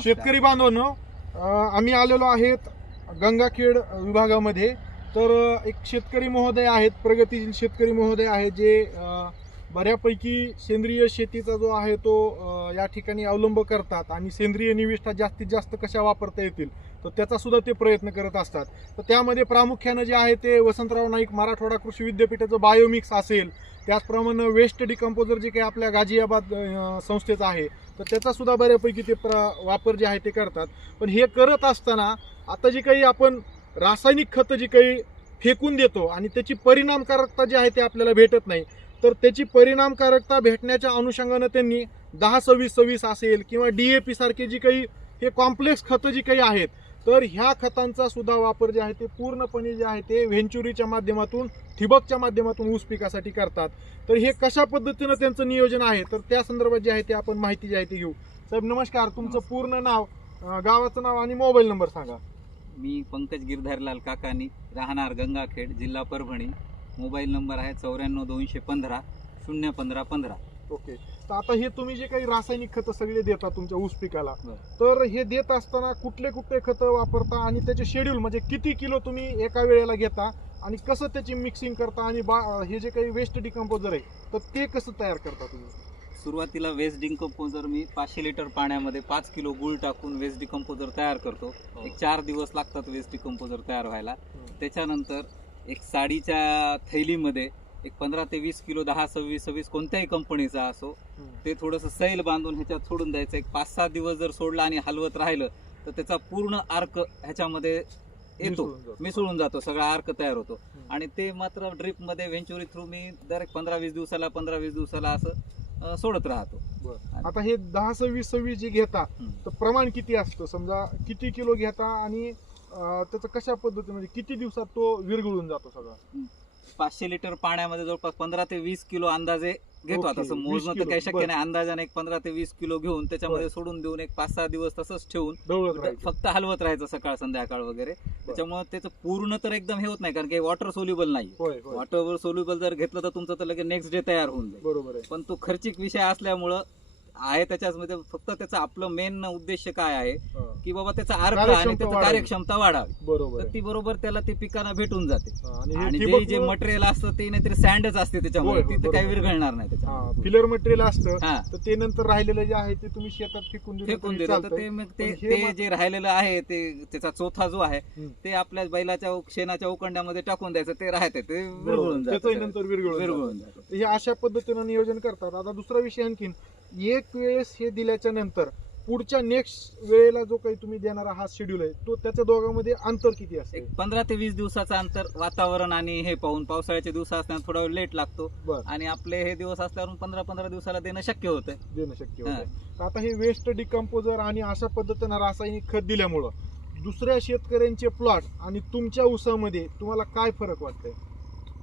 शेतकरी बांधवांनो आम्ही आलेलो आहेत गंगाखेड विभागामध्ये. तर एक शेतकरी महोदय आहेत प्रगतीशील शेतकरी महोदय आहेत जे बऱ्यापैकी सेंद्रिय शेतीचा जो आहे तो या ठिकाणी अवलंब करतात आणि सेंद्रिय निविष्ठा जास्तीत जास्त कशा वापरता येतील तर त्याचा सुद्धा ते प्रयत्न करत असतात. तर त्यामध्ये प्रामुख्यानं जे आहे ते वसंतराव नाईक मराठवाडा कृषी विद्यापीठाचं बायोमिक्स असेल त्याचप्रमाणे वेस्ट डिकम्पोजर जे काही आपल्या गाझियाबाद संस्थेचं आहे तर त्याचा सुद्धा बऱ्यापैकी ते प्र वापर जे आहे ते करतात. पण हे करत असताना आता जी काही आपण रासायनिक खतं जी काही फेकून देतो आणि त्याची परिणामकारकता जी आहे ते आपल्याला भेटत नाही तर त्याची परिणामकारकता भेटण्याच्या अनुषंगानं त्यांनी दहा सव्वीस सव्वीस असेल किंवा डीएपी सारखे जी काही हे कॉम्प्लेक्स खतं जी काही आहेत तर ह्या खतांचा सुद्धा वापर जे आहे ते पूर्णपणे जे आहे ते व्हेंचुरीच्या माध्यमातून ठिबकच्या माध्यमातून ऊस पिकासाठी करतात. तर हे कशा पद्धतीनं त्यांचं नियोजन आहे तर त्या संदर्भात जे आहे ते आपण माहिती जी आहे ते घेऊ. साहेब नमस्कार. तुमचं पूर्ण नाव गावाचं नाव आणि मोबाईल नंबर सांगा. मी पंकज गिरधारलाल काकानी राहणार गंगाखेड जिल्हा परभणी. मोबाईल नंबर आहे चौऱ्याण्णव दोनशे पंधरा शून्य पंधरा पंधरा. ओके. तर आता हे तुम्ही जे काही रासायनिक खतं सगळे देता तुमच्या ऊस पिकाला बरं. तर हे देत असताना कुठले कुठले खतं वापरता आणि त्याचे शेड्यूल म्हणजे किती किलो तुम्ही एका वेळेला घेता आणि कसं त्याची मिक्सिंग करता आणि बा हे जे काही वेस्ट डिकम्पोजर आहे तर ते कसं तयार करता तुम्ही? सुरुवातीला वेस्ट डिकम्पोजर मी पाचशे लिटर पाण्यामध्ये पाच किलो गुळ टाकून वेस्ट डिकम्पोजर तयार करतो. एक चार दिवस लागतात वेस्ट डिकम्पोजर तयार व्हायला. त्याच्यानंतर एक साडीच्या थैलीमध्ये एक पंधरा ते वीस किलो दहा सव्वीस सव्वीस कोणत्याही कंपनीचा असो ते थोडंसं सैल बांधून ह्याच्यात सोडून द्यायचं एक पाच सहा दिवस जर सोडलं आणि हलवत राहिलं तर त्याचा पूर्ण आर्क ह्याच्यामध्ये येतो मिसळून जातं. सगळा आर्क तयार होतो. आणि ते मात्र ड्रिपमध्ये व्हेंचुरी थ्रू मी दर पंधरा वीस दिवसाला पंधरा वीस दिवसाला असं सोडत राहतो. आता हे दहा सव्वीस सव्वीस जे घेता. तर प्रमाण किती असतं समजा किती किलो घेता आणि त्याचं कशा पद्धतीने म्हणजे किती दिवसात तो विरघळून जातो सगळा? पाचशे लिटर पाण्यामध्ये जवळपास पंधरा ते वीस किलो अंदाजे घेतो आता. असं 20 मोजणं तर काही शक्य. नाही. अंदाजाने एक पंधरा ते वीस किलो घेऊन त्याच्यामध्ये. सोडून देऊन एक पाच सहा दिवस तसंच ठेवून फक्त हलवत राहायचं सकाळ संध्याकाळ वगैरे. त्याच्यामुळे त्याचं पूर्ण तर एकदम हे होत नाही कारण की वॉटर सोल्युबल नाही वॉटर सोल्युबल जर घेतलं तर तुमचं तर लगेच नेक्स्ट डे तयार होऊन जाईल. बरोबर पण तो खर्चिक विषय असल्यामुळं आहे त्याच्यामध्ये फक्त त्याचं आपलं मेन उद्देश काय आहे. की बाबा त्याचा अर्थ कार्यक्षमता आणि त्याचं वाढावी. कार्यक्षमता वाढावी बरोबर तर आहे ती बरोबर त्याला ती पिकांना भेटून जाते आणि हे आणि जे ठिबक जे मटेरियल असतं ते नाहीतरी सँडच असते त्याच्यामुळे होय, होय, तिथे काही बरोबर. विरघळणार नाही त्याच्यामुळे फिलर मटेरियल असतं हा तर ते नंतर राहिलेलं जे आहे ते तुम्ही शेतात फेकून दिलं फेकून तरी दिलं तर चालतंय. ते मग ते पण हे ते मा- जे राहिलेलं आहे ते त्याचा चौथा जो आहे हम्म. ते आपल्या बैलाच्या उक- शेणाच्या उकंड्यामध्ये टाकून द्यायचं ते राहते ते बरोबर. विरघळून त्याचंही जातं नंतर विरघळून जातं. विरघळून जातं हे अशा पद्धतीनं नियोजन करतात आता दुसरा विषय आणखीन एक वेळेस हे दिल्याच्या नंतर पुढच्या नेक्स्ट वेळेला जो काही तुम्ही देणारा हा शेड्यूल आहे तो त्याच्या दोघांमध्ये अंतर किती असते? एक पंधरा ते वीस दिवसाचं अंतर वातावरण आणि हे पाहून पावसाळ्याचे दिवस असताना थोडा वेळ लेट लागतो. बर. आणि आपले हे दिवस असल्यावर पंधरा पंधरा दिवसाला देणं शक्य होतं देणं शक्य. होतं तर आता हे वेस्ट डिकम्पोजर आणि अशा पद्धतीनं रासायनिक खत दिल्यामुळं दुसऱ्या शेतकऱ्यांचे प्लॉट आणि तुमच्या ऊसामध्ये तुम्हाला काय फरक वाटतंय?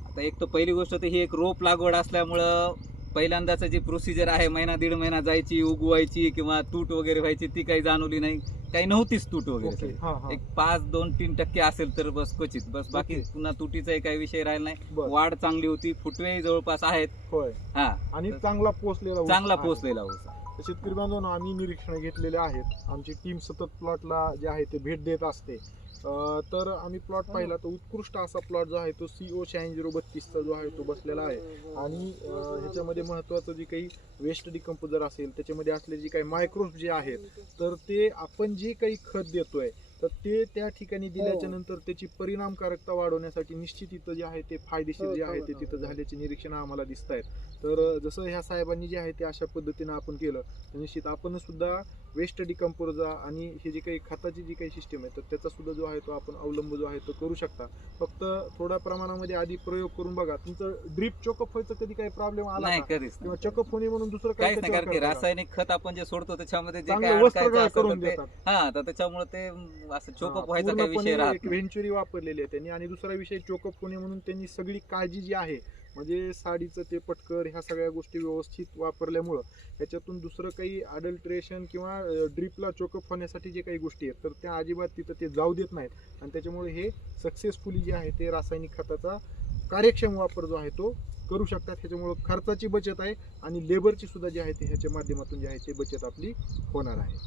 आता एक तर पहिली गोष्ट तर ही एक रोप लागवड असल्यामुळं पहिल्यांदाच जी प्रोसिजर आहे महिना दीड महिना जायची उगवायची किंवा तूट वगैरे व्हायची ती काही जाणवली नाही. काही नव्हतीच तूट वगैरे हा एक पाच दोन तीन टक्के असेल तर बस क्वचित. बस बाकी ओके. पुन्हा तुटीचाही काही विषय राहिला नाही. वाढ चांगली होती फुटवे जवळपास आहेत. होय. हा. आणि चांगला पोचलेला चांगला. तर शेतकरी बांधवांनो आम्ही निरीक्षण घेतलेले आहेत. आमची टीम सतत प्लॉटला जे आहे ते भेट देत असते. तर आम्ही प्लॉट पाहिला. तर उत्कृष्ट असा प्लॉट जो आहे तो सीओ शहाऐंशी झिरो बत्तीसचा जो आहे तो बसलेला आहे. आणि ह्याच्यामध्ये महत्त्वाचं जे काही वेस्ट डिकम्पोजर असेल त्याच्यामध्ये असले जे काही मायक्रोब्स जे आहेत तर ते आपण जे काही खत देतोय तर ते त्या ठिकाणी दिल्याच्या नंतर त्याची परिणामकारकता वाढवण्यासाठी निश्चित इथं जे आहे ते फायदेशीर जे आहे ते तिथं झाल्याचे निरीक्षण आम्हाला दिसत आहेत. तर जसं ह्या साहेबांनी जे आहे ते अशा पद्धतीनं आपण केलं तर निश्चित आपण सुद्धा वेस्ट डिकम्पोजर आणि हे जे काही खताची जी काही सिस्टम आहे तर त्याचा सुद्धा जो आहे तो आपण अवलंब जो आहे तो करू शकता. फक्त थोड्या प्रमाणामध्ये आधी प्रयोग करून बघा तुमचं ड्रीप चोकअप व्हायचं कधी काही प्रॉब्लेम आला किंवा. चोकअप होणे म्हणून दुसरं काही काहीच नाही कारण की त्याच्यावर करता? का? रासायनिक खत आपण जे सोडतो त्याच्यामध्ये जे काय करून हा तर त्याच्यामुळे ते असं चोकअप व्हायचा काही विषय राहत एक नाही. व्हेंचुरी वापरलेली आहे त्यांनी. आणि दुसरा विषय चोकअप होणे म्हणून त्यांनी सगळी काळजी जी आहे म्हणजे साडीचं ते पटकर ह्या सगळ्या गोष्टी व्यवस्थित वापरल्यामुळं ह्याच्यातून दुसरं काही अडल्ट्रेशन किंवा ड्रिपला चोकअप होण्यासाठी जे काही गोष्टी आहेत तर त्या अजिबात तिथं ते जाऊ देत नाहीत. आणि त्याच्यामुळे हे सक्सेसफुली जे आहे ते रासायनिक खताचा कार्यक्षम वापर जो आहे तो करू शकतात. ह्याच्यामुळं खर्चाची बचत आहे आणि लेबरची सुद्धा जी आहे ते ह्याच्या माध्यमातून जी आहे ते बचत आपली होणार आहे.